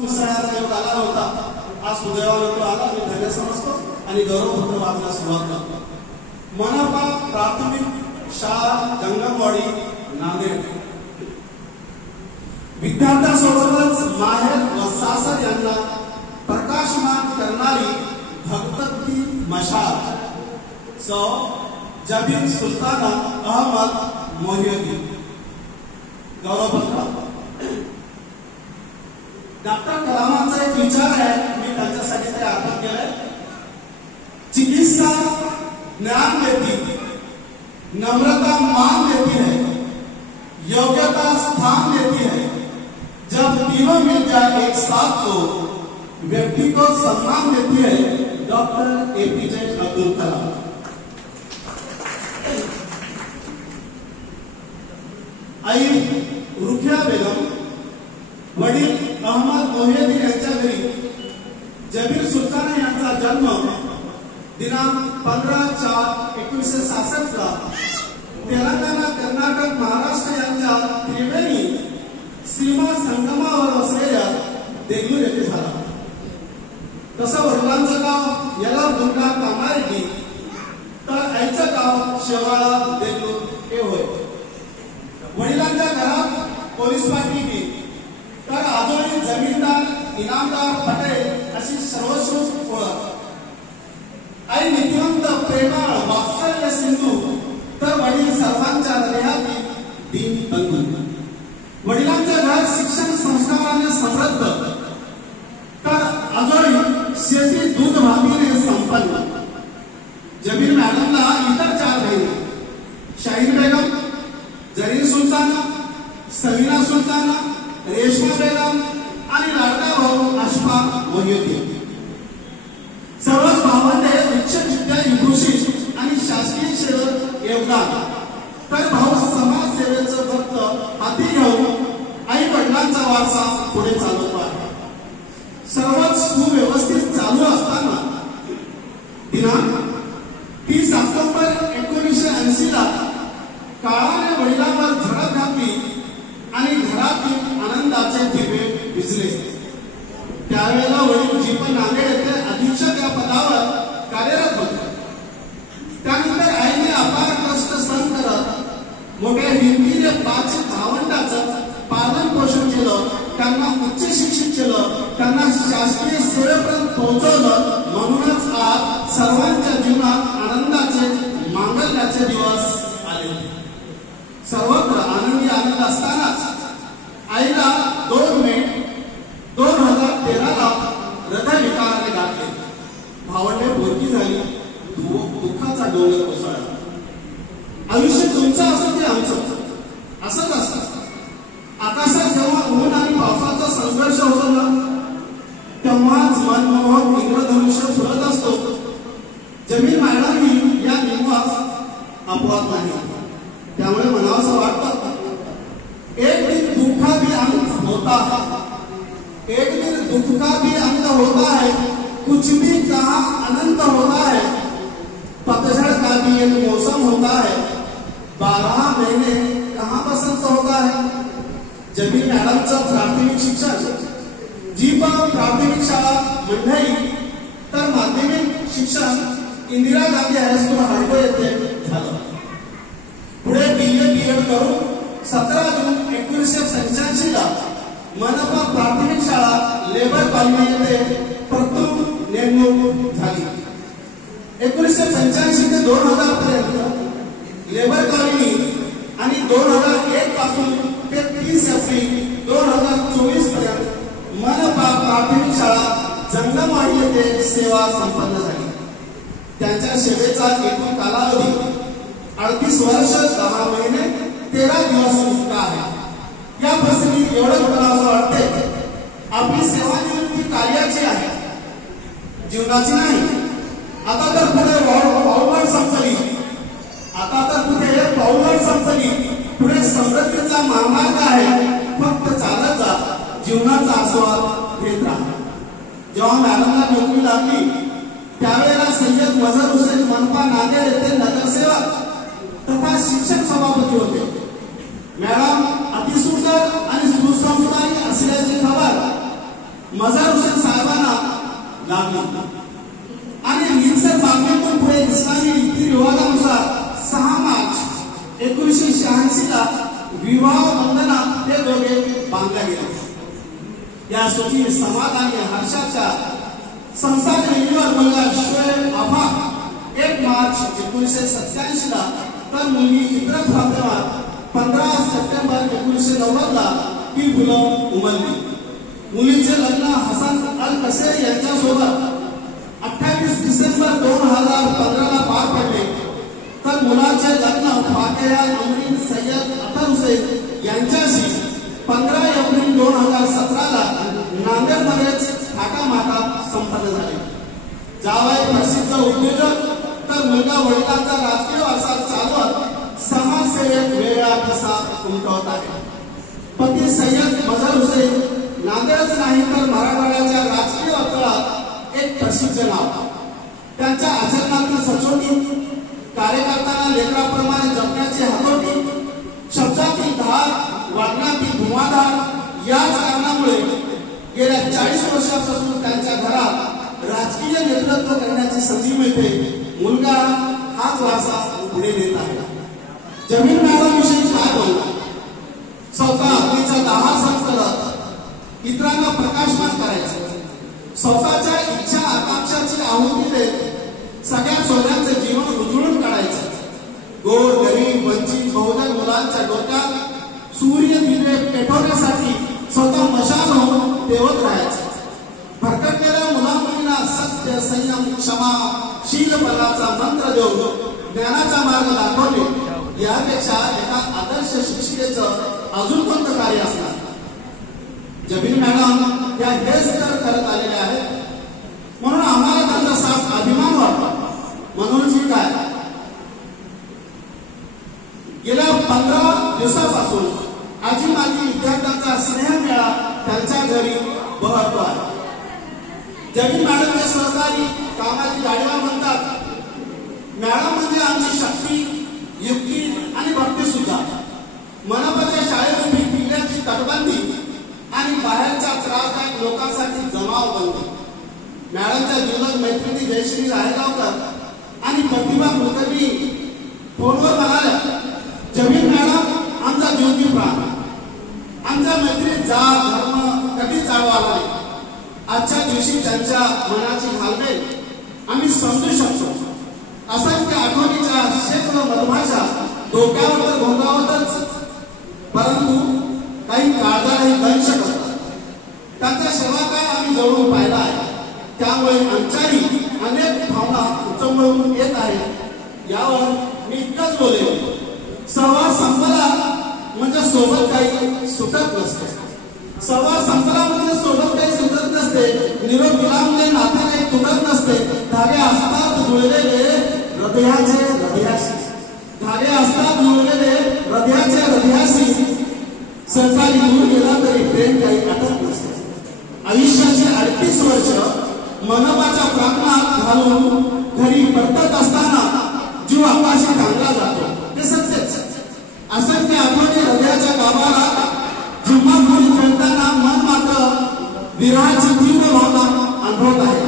मिसळण्याचा योग आला नव्हता, आज सुदैवाने तो आला. मी धन्य समजतो आणि गौरवपत्र वाचण्यास सुरुवात करतो. मनपा प्राथमिक शाळा जंगमवाडी नांदेड. विद्यार्थ्यांसोबतच माहेर व सासर यांना प्रकाशमान करणारी भक्तकी मशाल सौ जबीर सुलताना अहमद मोहिउद्दीन. गौरवपत्र. डॉक्टर कलामांचा एक विचार आहे, मी त्यांच्यासाठी ते अर्पण केलंय. चिकित्सा ज्ञान देती, नम्रता मान देती है, योग्यता स्थान देती है. जब तीनों मिल जाए एक साथ तो व्यक्ति को सम्मान देती है. Doctor APJ Abdul Kalam. आई रुखिया बेगम. वडील अहमद मोहिउद्दीन यांच्या घरी जबीर सुलताना यांचा जन्म दिनांक 15/4/1966 ला तेलंगणा, कर्नाटक, महाराष्ट्र यांच्या त्रिवेणी सीमा संगमावर असलेल्या देगलूर येथे झाला. तसं वडिलांचं गाव यलाबुर्गा कामारेड्डी तर आईचं गाव शेवाळा देगलूर हे होय. वडिलांच्या घरात पोलीस पाटील तर आजोळी जमीनदार इनामदार पटेल अशी सर्वश्रुत ओळख. आई नीतिवंत, प्रेमळ, वात्सल्य सिंधू तर वडील सर्वांच्या हृदयातील दीनबंधू. वडिलांचे घर शिक्षण संस्काराने समृद्ध तर आजोळी शेती दूध भातीने संपन्न. जबीर मॅडमला इतर 4 बहिणी शाहीर बेगम, जरीन सुलताना, समीना सुलताना, रेशमा बेगम आणि लाडका भाऊ अशफा मोहिउद्दीन. सर्वच भावांचे उच्च विद्या विभूषित आणि शासकीय सेवेत योगदान तर भाऊ समाज सेवेचं फक्त हाती घेऊन आई वडिलांचा वारसा पुढे चालवतो आहे. सर्वच सुव्यवस्थित चालू असताना दिनांक 30 ऑक्टोबर 1980 ला काळाने वडिलांवर झडप घातली आणि घरातील आनंदाचे दिवे विझले. त्यावेळेला वडील जीपन नांदेड येथे अधीक्षक या पदावर कार्यरत होते. त्यानंतर आईने अपार कष्ट सहन करत मोठ्या हिमतीने 5 भावंडांचं पालन पोषण केलं, त्यांना उच्च शिक्षित केलं, त्यांना शासकीय सेवेपर्यंत पोहोचवलं. म्हणूनच आज सर्वांच्या जीवनात आनंदाचे मांगल्याचे दिवस आले. सर्वत्र आनंदी आनंद असतानाच आईला 2 मे 2013 ला हृदयविकाराने गाठले. भावंडे बोरकी झाली, दुःखाचा डोंगर कोसळला. आयुष्य तुमचं असं ते आमचं असंच असतं. आकाशात जेव्हा ऊन आणि पावसाचा संघर्ष होतो ना, तेव्हाच मनमोहक इंद्रधनुष्य फुलत असतो. जमीर मॅडमही या निवास अपवाद नाही. त्यामुळे म्हणावंसं वाटतं, एक दिन दुःख का भी अंत होता है, एक दिन दुःख का भी अंत होता है, कुछ भी कहाँ अनंत होता है, पतझड़ का भी एक मौसम होता है, 12 महीने कहाँ बसंत होता है. जबीर मॅडमचं प्राथमिक शिक्षण जीपा प्राथमिक शाळा मंडई तर माध्यमिक शिक्षण इंदिरा गांधी हायस्कूल हाडको येथे झालं. पुढे BA BEd करून 17 जून 1985 ला मनपा प्राथमिक शाळा लेबर कॉलनी येथे प्रथम नेमणूक झाली. 1985 ते 2000 पर्यंत लेबर कॉलनी आणि 2001 पासून ते 30 एप्रिल 2024 पर्यंत मनपा प्राथमिक शाळा जंगमवाडी येथे सेवा संपन्न झाली. त्यांच्या सेवेचा एकूण कालावधी 38 वर्ष 10 महिने 13 दिवस इतका आहे. या प्रसंगी एवढं म्हणावं वाटते, आपली सेवानिवृत्ती कार्याची आहे, जीवनाची नाही. आता तर पुढे पाऊलवाट संपली, आता तर पुढे पाऊलवाट संपली, पुढे समृद्धीचा महामार्ग आहे. फक्त चालत जा, जीवनाचा आस्वाद घेत राहा. जेव्हा मॅडमला नोकरी लागली त्यावेळेला सय्यद मजहर हुसेन मनपा नांदेड येथे नगरसेवक तथा शिक्षक सभापती होते. मॅडम अतिसुंदर आणि सुसंस्कारी असल्याची खबर मजार हुसेन साहेबांना लागली आणि रीतसर मागणीतून पुढे इस्लामी रीतिरिवाजानुसार 6 मार्च 1986 ला विवाह बंधनात ते दोघे बांधले गेले. या सुखी समाधानी हर्षाच्या संसार रेल्वेवर मुलगा शोएब आफाक 1 मार्च 1987 ला तर मुलगी इब्रत फातिमा 15 सप्टेंबर 1990 ला ही मुलं उमलली. मुलीचे लग्न हसन अल कसेर यांच्यासोबत 28 डिसेंबर 2015 ला पार पडले तर मुलाचे लग्न फातिहा अमरीन सय्यद अतर हुसेन यांच्याशी 15 एप्रिल 2017 ला नांदेडमध्येच थाटामाटात संपन्न झाले. जावई प्रसिद्ध उद्योजक तर मुलगा वडिलांचा राजकीय वारसा चालवत समाजसेवेत वेगळा ठसा उमटवत आहे. पती सय्यद मजार हुसेन नांदेडच नाही तर मराठवाड्याच्या राजकीय वर्तुळात एक प्रसिद्ध नाव. त्यांच्या आचरणातील सचोटी, कार्यकर्त्यांना लेकराप्रमाणे जपण्याची हातोटी, शब्दातील धार, वागण्यातील धुमाधार याच कारणामुळे गेल्या 40 वर्षापासून त्यांच्या घरात राजकीय नेतृत्व करण्याची संधी मिळते. मुलगा हाच वारसा पुढे नेत आहे. जमीन मॅडम विषयी काय बोलला? स्वतः आपलीचा दाहा सण करत इतरांना प्रकाशमान करायचं, स्वतःच्या इच्छा आकांक्षाची आहुती देत सगळ्या सोन्यांचे जीवन उजळून काढायचं. गोर गरीब वंचित बहुजन मुलांच्या डोक्यात सूर्य दिवे पेटवण्यासाठी स्वतः मशाल होऊन तेवत राहायचं. भरकटलेल्या मुलामुलींना सत्य, संयम, क्षमा, शीलपणाचा मंत्र देऊन ज्ञानाचा मार्ग दाखवणे यापेक्षा एका आदर्श शिक्षिकेचं अजून कोणतं कार्य असणार? जबीन मॅडम या हेच तर करत आलेल्या आहेत. म्हणून आम्हाला त्यांचा साफ अभिमान वाटतो. म्हणूनच ही काय गेल्या 15 दिवसापासून आजी माजी विद्यार्थ्यांचा स्नेहमेळा त्यांच्या घरी बहरतो आहे. जबीन मॅडमचे सहकारी कामाची गाडीवर म्हणतात, मॅडम म्हणजे आमची शक्ती, युक्ती आणि भक्ती सुद्धा. मनपाच्या शाळेमध्ये पिल्ल्याची तटबंदी आणि बाहेरच्या त्रासदायक लोकांसाठी जमाव बंदी. मॅडमच्या जीवनात मैत्रिणी जयश्री रायगावकर आणि प्रतिभा कुलकर्णी फोनवर म्हणाल्या, जबीन मॅडम आमचा ज्योती प्राण. आमच्या मैत्रीत जात धर्म कधीच जाळवा नाही. आजच्या दिवशी त्यांच्या मनाची घालमेल आम्ही समजू शकतो. असंख्य आठवणीच्या शेकडो मधमाच्या डोक्यावर तर घोंगावतच, परंतु काही काळजालाही दंश करतात. त्यांचा सेवा काय आम्ही जवळून पाहिला आहे. त्यामुळे आमच्याही अनेक भावना उचंबळून येत आहेत. यावर मी इतकंच बोलेन, संवाद संपला म्हणजे सोबत काही सुटत नसते. संवाद संपला म्हणजे सोबत काही सुटत नसते. निरोप दिला म्हणजे नाते काही तुटत नसते. धागे असतात जुळलेले हृदयाचे हृदयाशी, धागे असतात जुळलेले हृदयाचे हृदयाशी. संसारी दूर गेला तरी प्रेम काही अटक नसते. आयुष्याचे 38 वर्ष मनपाच्या प्रांगणात घालून घरी परतत असताना जीव आकाशी टांगला जातो, हे सत्यच. असंख्य आठवणी हृदयाच्या गाभाला जिम्मापुरी खेळताना मन मात्र विरहाची तीव्र भावना अनुभवत आहे.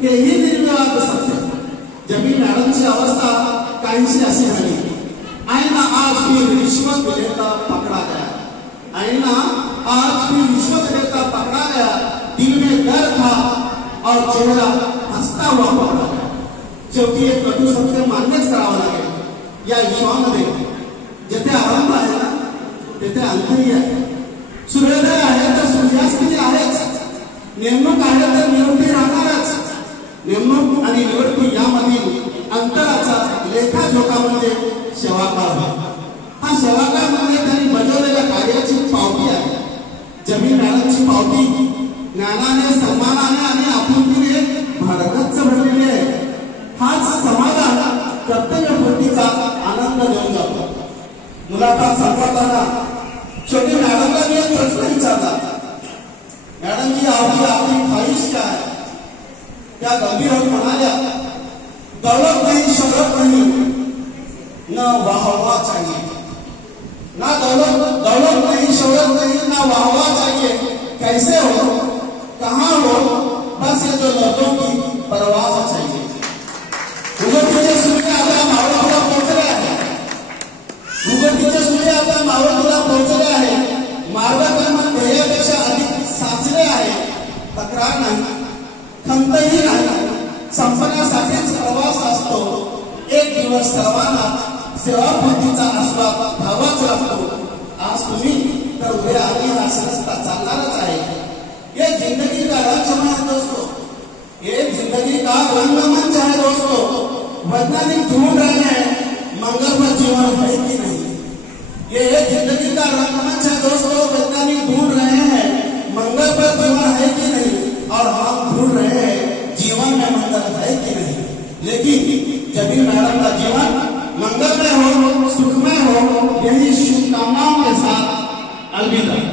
हेही निर्विवाद सत्य. जबीन मॅडमची अवस्था काहीशी अशी झाली, आईना आज भी रिश्वत देता पकड़ा गया. आईना आज भी रिश्वत देता पकड़ा गया. दिल में दर्द था और चेहरा हंसता हुआ पकड़ा गया. शेवटी एक कटू सत्य मान्यच करावं लागेल. या विश्वामध्ये जिथे आरंभ आहे ना तिथे अंतही आहे. सूर्योदय आहे तर सूर्यास्ती आहेच. नेमणूक आहे तर निवृत्ती राहणारच. नेमणूक आणि निवृत्ती यामधील अंतराचा लेखाजोखामध्ये सेवाकाळ. हा सेवाकाळ म्हणजे त्यांनी बजावलेल्या कार्याची पावती आहे. जबीन मॅडमची पावती ज्ञानाने, सन्मानाने आणि आपुलकीने भरगच्च भरलेली आहे. हाच समाधान कर्तव्यपूर्तीचा आनंद देऊन जातो. मुलाखत संपताना शेवटी मॅडमला मी एक प्रश्न विचारला, मॅडमजी आपली ख्वाहिश काय? त्या गंभीर होऊन म्हणाल्या, दौलत नहीं शोहरत नहीं, न वाहवा चाहिए. ना दौलत नहीं शोहरत नहीं, ना वाहवा चाहिए. कैसे हो? कहाँ हो, बस ये तो लौटों की परवाह चाहिए। उगतीचे सूर्य आता मावळतीला पोहोचले आहे, उगतीचे सूर्य आता मावळतीला पोहोचले आहे, मार्गक्रमण ध्येयापेक्षा अधिक साचले आहे, तक्रार नाही, खंतही नाही, संपण्यासाठीच प्रवास असतो, एक दिवस सर्वांना सेवापूर्तीचा आस्वाद घ्यावाच लागतो, आज तुम्ही तर उद्या आम्ही हा रस्ता चालणारच आहे, ये जिंदगी का रंगमंच है दोस्तों, ये जिंदगी का रंगमंच है दोस्तों, वैज्ञानिक ढूंढ रहे हैं मंगल पर जीवन है कि नहीं, ये जिंदगी का रंगमंच है दोस्तों, वैज्ञानिक ढूंढ रहे हैं मंगल पर जीवन है कि नहीं, और हम ढूंढ रहे हैं जीवन में मंगल है कि नहीं। लेकिन जब भी मैडम का जीवन मंगलमय हो, सुखमय हो, यही शुभकामनाओं के साथ अलविदा।